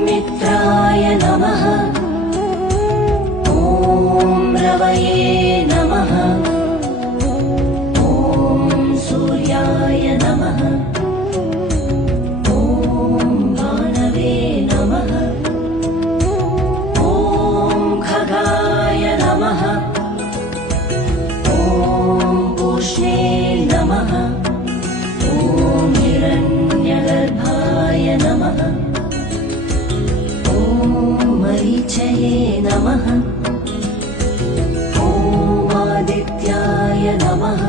मित्राय नमः। ॐ रवये नमः। ॐ सूर्याय नमः। ॐ भानवे नमः। ॐ खगाय नमः। ॐ पूष्णे नमः। ॐ हिरण्यगर्भाय नमः। ॐ मरीचये नमः। ॐ आदित्याय नमः।